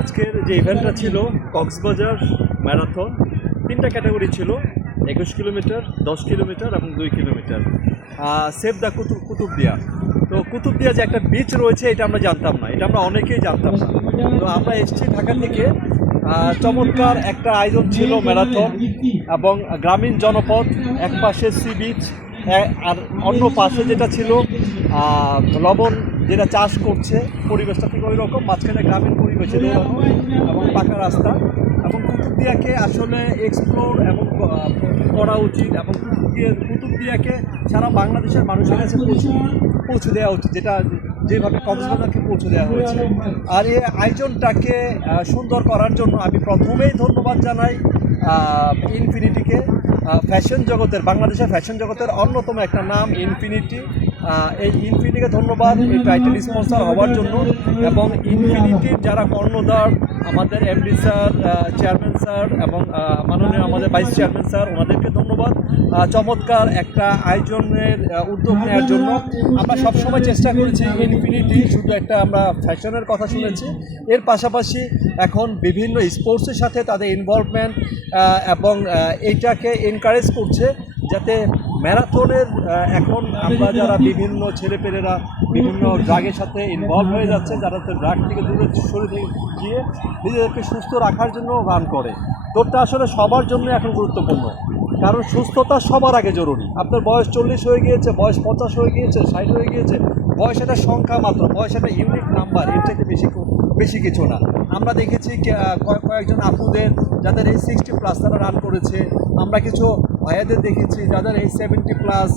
আজকের যে ইভেন্টটা ছিল কক্সবাজার ম্যারাথন, তিনটা ক্যাটাগরি ছিল: 21 কিলোমিটার, 10 কিলোমিটার এবং 2 কিলোমিটার। Save the Kutubdia. তো কুতুবদিয়া যে একটা বিচ রয়েছে এটা আমরা জানতাম না, এটা আমরা অনেকেই জানতাম না। তো আমরা এসেছি ঢাকা থেকে। চমৎকার একটা আয়োজন ছিল ম্যারাথন, এবং গ্রামীণ জনপদ, এক পাশে সি বিচ আর অন্য পাশে যেটা ছিল লবণ যেটা চাষ করছে, পরিবেশটা ঠিক ওই রকম, মাঝখানে গ্রামীণ পরিবেশে দৌড়ানো এবং পাকা রাস্তা। এবং কুতুবদিয়াকে আসলে এক্সপ্লোর এবং করা উচিত, এবং কুতুবদিয়াকে সারা বাংলাদেশের মানুষের কাছে পৌঁছে দেওয়া উচিত, যেটা যেভাবে কক্সবাজারকে পৌঁছে দেওয়া হয়েছে। আর এই আয়োজনটাকে সুন্দর করার জন্য আমি প্রথমেই ধন্যবাদ জানাই ইনফিনিটিকে। ফ্যাশন জগতের, বাংলাদেশের ফ্যাশন জগতের অন্যতম একটা নাম ইনফিনিটি। এই ইনফিনিটিকে ধন্যবাদ এই টাইটেল স্পন্সর হওয়ার জন্য। এবং ইনফিনিটির যারা কর্ণধার, আমাদের এমডি স্যার, চেয়ারম্যান স্যার এবং মাননীয় আমাদের ভাইস চেয়ারম্যান স্যার, ওনাদেরকে ধন্যবাদ চমৎকার একটা আয়োজনের উদ্যোগ নেওয়ার জন্য। আমরা সবসময় চেষ্টা করেছি ইনফিনিটি শুধু একটা আমরা ফ্যাশনের কথা শুনেছি, এর পাশাপাশি এখন বিভিন্ন স্পোর্টসের সাথে তাদের ইনভলভমেন্ট এবং এইটাকে এনকারেজ করছে, যাতে ম্যারাথনের এখন আমরা যারা বিভিন্ন ছেলেপেলেরা বিভিন্ন ড্রাগের সাথে ইনভলভ হয়ে যাচ্ছে, যারা ড্রাগ থেকে দূরে সরে গিয়ে নিজেদেরকে সুস্থ রাখার জন্য রান করে। দৌড়টা আসলে সবার জন্য এখন গুরুত্বপূর্ণ, কারণ সুস্থতা সবার আগে জরুরি। আপনার বয়স 40 হয়ে গিয়েছে, বয়স 50 হয়ে গিয়েছে, 60 হয়ে গিয়েছে, বয়স একটা সংখ্যা মাত্র, বয়স একটা ইউনিক নাম্বার, এর থেকে বেশি কিছু না। আমরা দেখেছি কয়েকজন আপুদের যাদের এই 60+ তারা রান করেছে। আমরা কিছু ভাইয়াদের দেখেছি যাদের এই 70+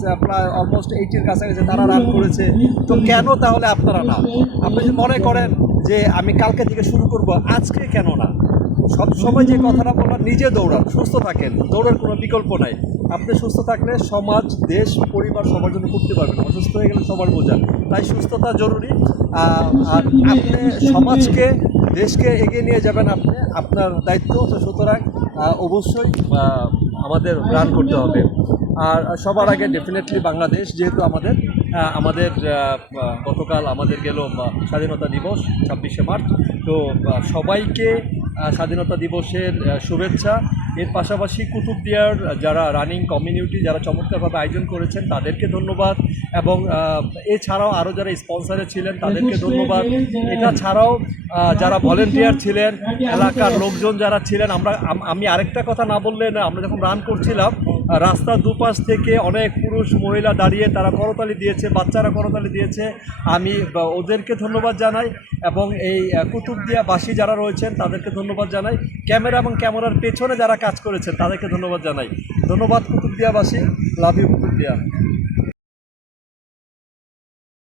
অলমোস্ট 80-র কাছাকাছি তারা রান করেছে। তো কেন তাহলে আপনারা না? আপনি যদি মনে করেন যে আমি কালকে থেকে শুরু করব, আজকে কেন না? সব সময় যে কথাটা বললাম, নিজে দৌড়ান, সুস্থ থাকেন, দৌড়ার কোনো বিকল্প নাই। আপনি সুস্থ থাকলে সমাজ, দেশ, পরিবার সবার জন্য করতে পারবেন। অসুস্থ হয়ে গেলে সবার বোঝা, তাই সুস্থতা জরুরি। আর আপনি সমাজকে, দেশকে এগিয়ে নিয়ে যাবেন, আপনি আপনার দায়িত্ব। সুতরাং অবশ্যই আমাদের রান করতে হবে। আর সবার আগে ডেফিনেটলি বাংলাদেশ, যেহেতু আমাদের গতকাল আমাদের গেল স্বাধীনতা দিবস 26শে মার্চ। তো সবাইকে স্বাধীনতা দিবসের শুভেচ্ছা। এর পাশাপাশি কুতুবদিয়ার যারা রানিং কমিউনিটি, যারা চমৎকারভাবে আয়োজন করেছেন, তাদেরকে ধন্যবাদ। এবং এছাড়াও আরও যারা স্পন্সারে ছিলেন তাদেরকে ধন্যবাদ। এটা ছাড়াও যারা ভলেন্টিয়ার ছিলেন, এলাকার লোকজন যারা ছিলেন। আমি আরেকটা কথা না বললে না, আমরা যখন রান করছিলাম রাস্তার দুপাশ থেকে অনেক পুরুষ মহিলা দাঁড়িয়ে তারা করতালি দিয়েছে, বাচ্চারা করতালি দিয়েছে। আমি ওদেরকে ধন্যবাদ জানাই, এবং এই কুতুবদিয়াবাসী যারা রয়েছেন তাদেরকে ধন্যবাদ জানাই। ক্যামেরা এবং ক্যামেরার পেছনে যারা কাজ করেছেন তাদেরকে ধন্যবাদ জানাই। ধন্যবাদ কুতুবদিয়াবাসী, লাভ ইউ কুতুবদিয়া।